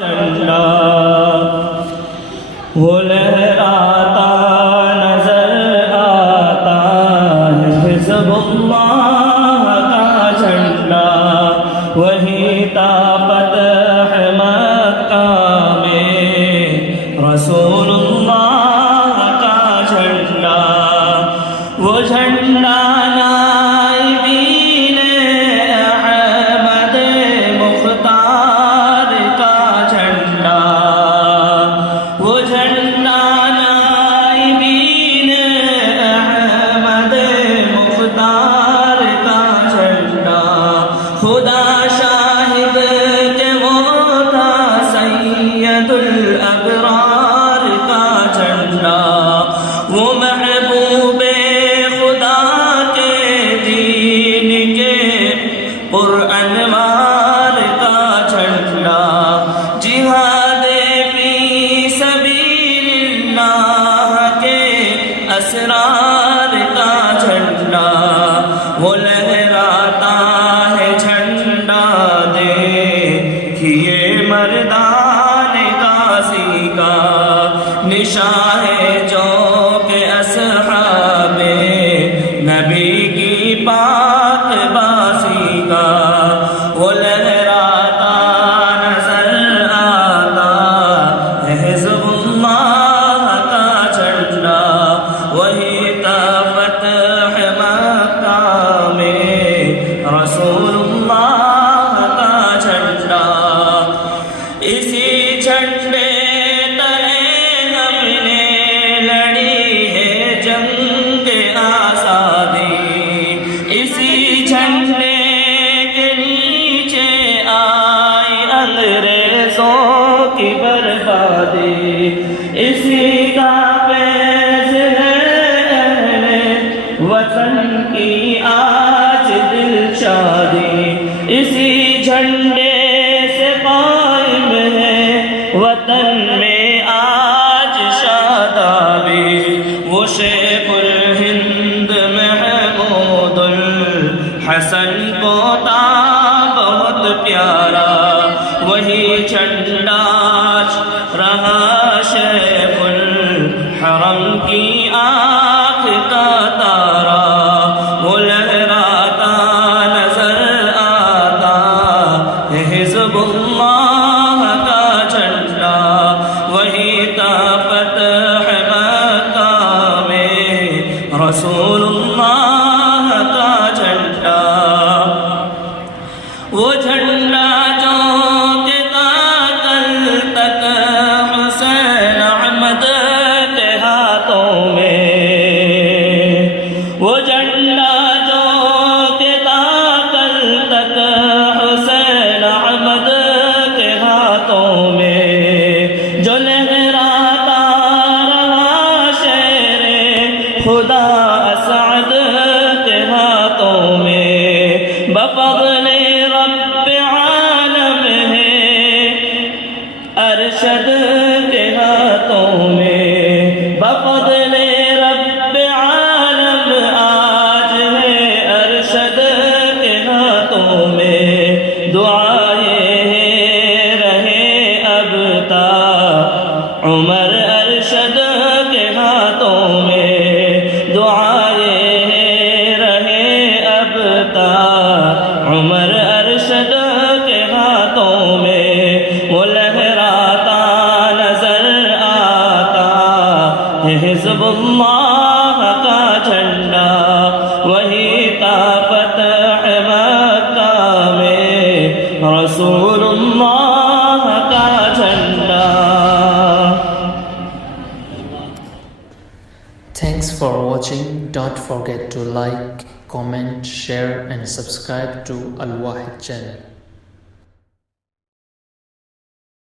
جھنڈا وہ لہراتا نظر آتا ہے حزب اللہ کا جھنڈا، وہی طاقت ہے مکہ میں رسول اللہ کا جھنڈا، وہ جھنڈا نائبین احمد مختار کا جھنڈا، وہ جھنڈا نائبین احمد مختار کا جھنڈا، خدا شاہد کہ وہ تھا سید الابرار کا جھنڈا، وہ محبوب انوار کا جھنڈا، جہاد فی سبیل اللہ کے اسرار کا جھنڈا، وہ لہراتا ہے جھنڈا دیکھیے مردان غازی کا، نشاں ہے جو کہ اصحاب نبی کی پاک باسی کا، وہ لہراتا نظر آتا ہے حزب اللہ کا جھنڈا، وہی طاقت ہے مکہ میں رسول اللہ کا جھنڈا، اسی جھنڈے تلے ہم نے لڑی ہے جنگ آزادی، اسی جھنڈے کی بربادی، اسی کا فیض ہے اہل وطن کی آج دل شادی، اسی جھنڈے سے قائم ہے وطن میں آج شادابی، وہ شیخ الہند محمود الحسن کو تھا بہت پیارا، وہی جھنڈا رہا شیخ الحرم کی آنکھ کا تارا، وہ لہراتا نظر آتا ہے حزب اللہ کا جھنڈا، وہی طاقت ہے مکہ میں رسول اللہ کا جھنڈا، وہ جھنڈا جو وہ جھنڈا جو کہ تا کل تک حسین احمد کے ہاتھوں میں، جو لہراتا رہا شیر خدا اسعد کے ہاتھوں میں، بفضل رب عالم ہے ارشد کے ہاتھوں میں، بفضل رب عالم آج ہے ارشد کے ہاتھوں میں، دعائیں رہے اب تا عمر ارشد کے ہاتھوں میں، دعائیں رہے اب تا عمر ارشد کے ہاتھوں میں، وہ لہراتا نظر آتا ہے حزب اللہ کا جھنڈا، وہی طاقت ہے مکہ میں رسول اللہ کا جھنڈا۔ Thanks for watching. Don't forget to like, comment, share and subscribe to Al Wahid channel.